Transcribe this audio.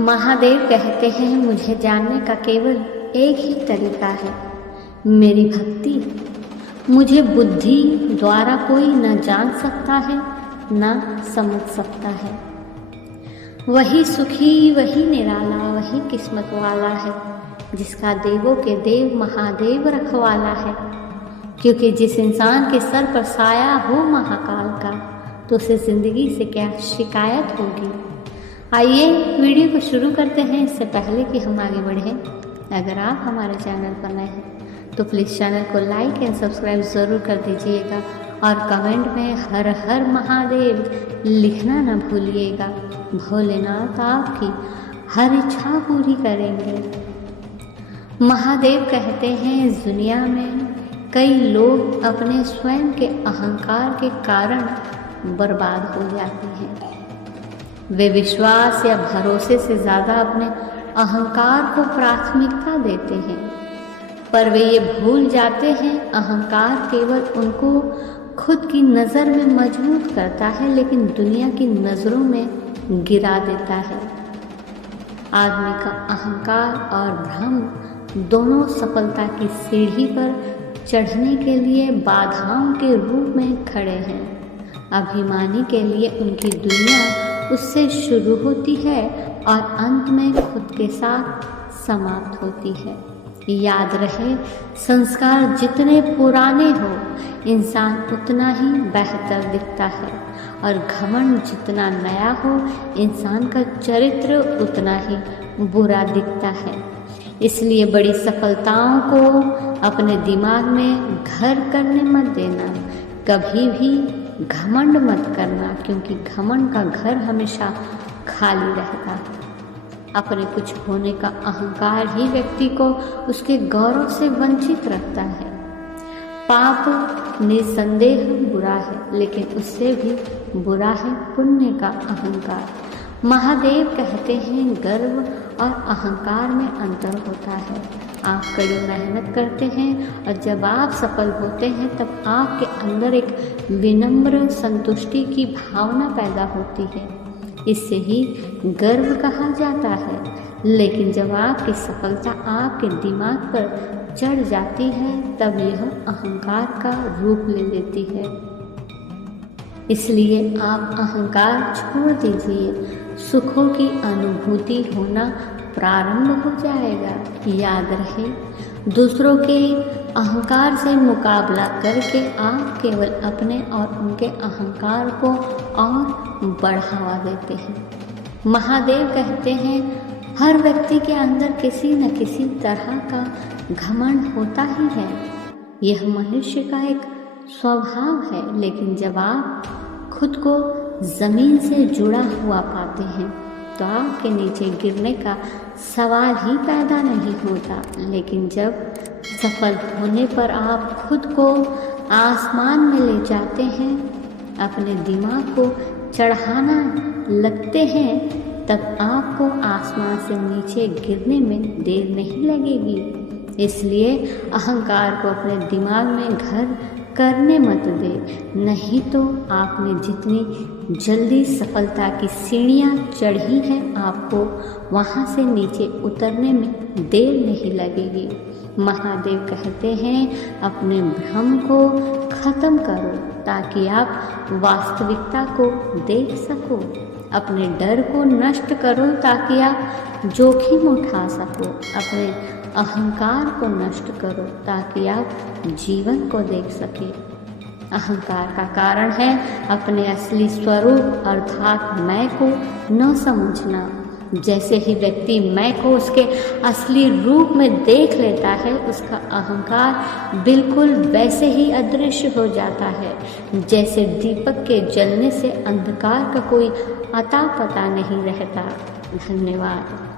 महादेव कहते हैं, मुझे जानने का केवल एक ही तरीका है, मेरी भक्ति। मुझे बुद्धि द्वारा कोई न जान सकता है न समझ सकता है। वही सुखी, वही निराला, वही किस्मत वाला है, जिसका देवों के देव महादेव रखवाला है। क्योंकि जिस इंसान के सर पर साया हो महाकाल का, तो उसे जिंदगी से क्या शिकायत होगी। आइए वीडियो को शुरू करते हैं। इससे पहले कि हम आगे बढ़ें, अगर आप हमारे चैनल पर नए हैं तो प्लीज़ चैनल को लाइक एंड सब्सक्राइब ज़रूर कर दीजिएगा और कमेंट में हर हर महादेव लिखना न भूलिएगा। भोलेनाथ आपकी हर इच्छा पूरी करेंगे। महादेव कहते हैं, इस दुनिया में कई लोग अपने स्वयं के अहंकार के कारण बर्बाद हो जाते हैं। वे विश्वास या भरोसे से ज़्यादा अपने अहंकार को प्राथमिकता देते हैं, पर वे ये भूल जाते हैं अहंकार केवल उनको खुद की नज़र में मजबूत करता है, लेकिन दुनिया की नज़रों में गिरा देता है। आदमी का अहंकार और भ्रम दोनों सफलता की सीढ़ी पर चढ़ने के लिए बाधाओं के रूप में खड़े हैं। अभिमानी के लिए उनकी दुनिया उससे शुरू होती है और अंत में खुद के साथ समाप्त होती है। याद रहे, संस्कार जितने पुराने हो, इंसान उतना ही बेहतर दिखता है, और घमंड जितना नया हो, इंसान का चरित्र उतना ही बुरा दिखता है। इसलिए बड़ी सफलताओं को अपने दिमाग में घर करने मत देना। कभी भी घमंड मत करना, क्योंकि घमंड का घर हमेशा खाली रहता है। अपने कुछ होने का अहंकार ही व्यक्ति को उसके गौरव से वंचित रखता है। पाप निसंदेह बुरा है, लेकिन उससे भी बुरा है पुण्य का अहंकार। महादेव कहते हैं, गर्व और अहंकार में अंतर होता है। आप कड़ी मेहनत करते हैं और जब आप सफल होते हैं तब आपके अंदर एक विनम्र संतुष्टि की भावना पैदा होती है। इससे ही गर्व कहा जाता है। लेकिन जब आपकी सफलता आपके दिमाग पर चढ़ जाती है, तब यह अहंकार का रूप ले लेती है। इसलिए आप अहंकार छोड़ दीजिए, सुखों की अनुभूति होना प्रारंभ हो जाएगा। याद रहे, दूसरों के अहंकार से मुकाबला करके आप केवल अपने और उनके अहंकार को और बढ़ावा देते हैं। महादेव कहते हैं, हर व्यक्ति के अंदर किसी न किसी तरह का घमंड होता ही है। यह मनुष्य का एक स्वभाव है, लेकिन जब आप खुद को जमीन से जुड़ा हुआ पाते हैं तो आपके नीचे गिरने का सवाल ही पैदा नहीं होता। लेकिन जब सफल होने पर आप खुद को आसमान में ले जाते हैं, अपने दिमाग को चढ़ाना लगते हैं, तब आपको आसमान से नीचे गिरने में देर नहीं लगेगी। इसलिए अहंकार को अपने दिमाग में घर करने मत दे, नहीं तो आपने जितनी जल्दी सफलता की सीढ़ियाँ चढ़ी हैं, आपको वहाँ से नीचे उतरने में देर नहीं लगेगी। महादेव कहते हैं, अपने भ्रम को खत्म करो ताकि आप वास्तविकता को देख सको। अपने डर को नष्ट करो ताकि आप जोखिम उठा सको। अपने अहंकार को नष्ट करो ताकि आप जीवन को देख सके। अहंकार का कारण है अपने असली स्वरूप अर्थात मैं को न समझना। जैसे ही व्यक्ति मैं को उसके असली रूप में देख लेता है, उसका अहंकार बिल्कुल वैसे ही अदृश्य हो जाता है। जैसे दीपक के जलने से अंधकार का कोई अता पता नहीं रहता। धन्यवाद।